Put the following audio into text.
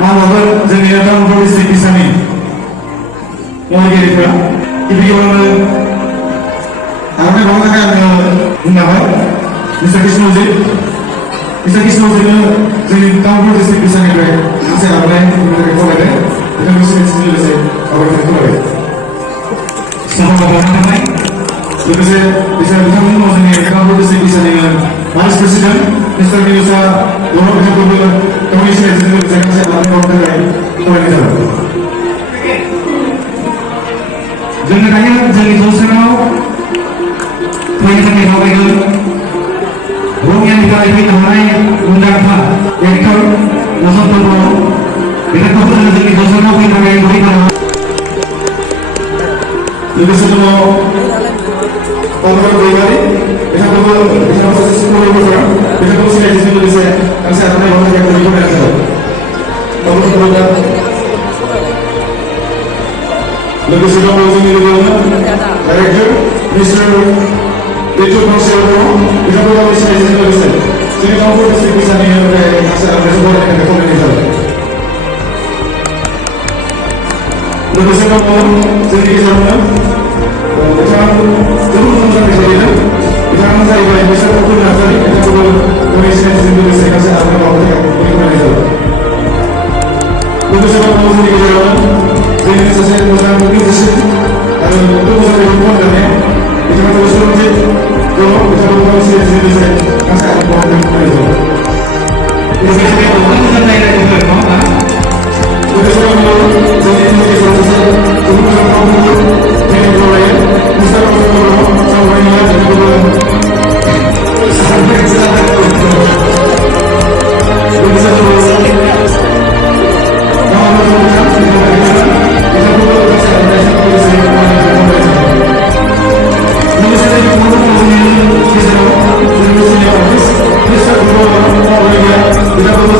माबाफोर जोंनि तामुलपुर डिस्ट्रिक्ट बिसानि मावगिरिफोरा गिबियावनो आर'नाइ बावनो थाखाय आङो बुंलांबाय मिस्टार कृष्णजी कृष्णजीनो जोंनि तामुलपुर डिस्ट्रिक्ट बिसानिफ्राय मोनसे आर'नाइ खावलायबाय बिथांखौ सिनायथिजों लोगोसे आवगायनानै खावलायबाय साबायखर बावनो थाखाय लोगोसे बिथांमोननि उनाव जोंनि तामुलपुर डिस्ट्रिक्ट बिसानि vice president mister Niusa Baro' बिथांखौबो गावनि सिनायथिजों लोगोसे मोनसे आर'नाइ बावनो थाखाय खावलायनाय जाबाय जोङो दायो जोंनि जौसाङाव फैनो थाखाय दावबायगोन रङियानिफ्राय फैनो हानाय मुंदांखा एक्टर वसन्त बर' बिथांखौबो जोङो जोंनि जौसाङाव फैनो थाखाय बरायनो लोगोसे दङ पार्वती दैमारि बिथांखौबो बिथाङा सासे स्कुल गथ'रा बिथांखौबो सिनायथिजों लोगोसे गांसे आर'नाइ बावनो थाखाय बरायनाय जाबाय लोगोसे दङ जोंनि लोगोआवनो डाइरेक्टर मिस्टार बेटु बंसियाल बर' बिथांखौ गावनि सिनायथिजों लोगोसे जोंनि तामुलपुर डिस्ट्रिक्ट बिसानि गांसे आर'नाइखौ बरायनो थाखाय खावलायनाय जाबाय लोगोसे दङ जोंनि गेजेरावनो बिथाङा जोबोद मोजां जायो बिथाङानो जाहैबाय मिस्टार अतुल नार्जारि बिथांखौबो गावनि सिनायथिजों लोगोसे गांसे आर'नाइ बावनो थाखाय खावलायनाय जाबाय लोगोसे दङ जोंनि गेजेरावनो जोंनि सासे मोजां मिउजिशियान आरो मोजां मेथाइ खनगिरि बिथाङा सुरन्जित बर' बिथांखौ गावनि सिनायथिजों लोगोसे गांसे आर'नाइ बावनो थाखाय खावलायनाय जाबाय लोगोसे दङ जोंनि गेजेराव सासे जोबोद मोजां फावखुंगुर मेथाइ खनगिरि मिस्टार अतुल बर' सावरायनाया बिथांखौबो Kita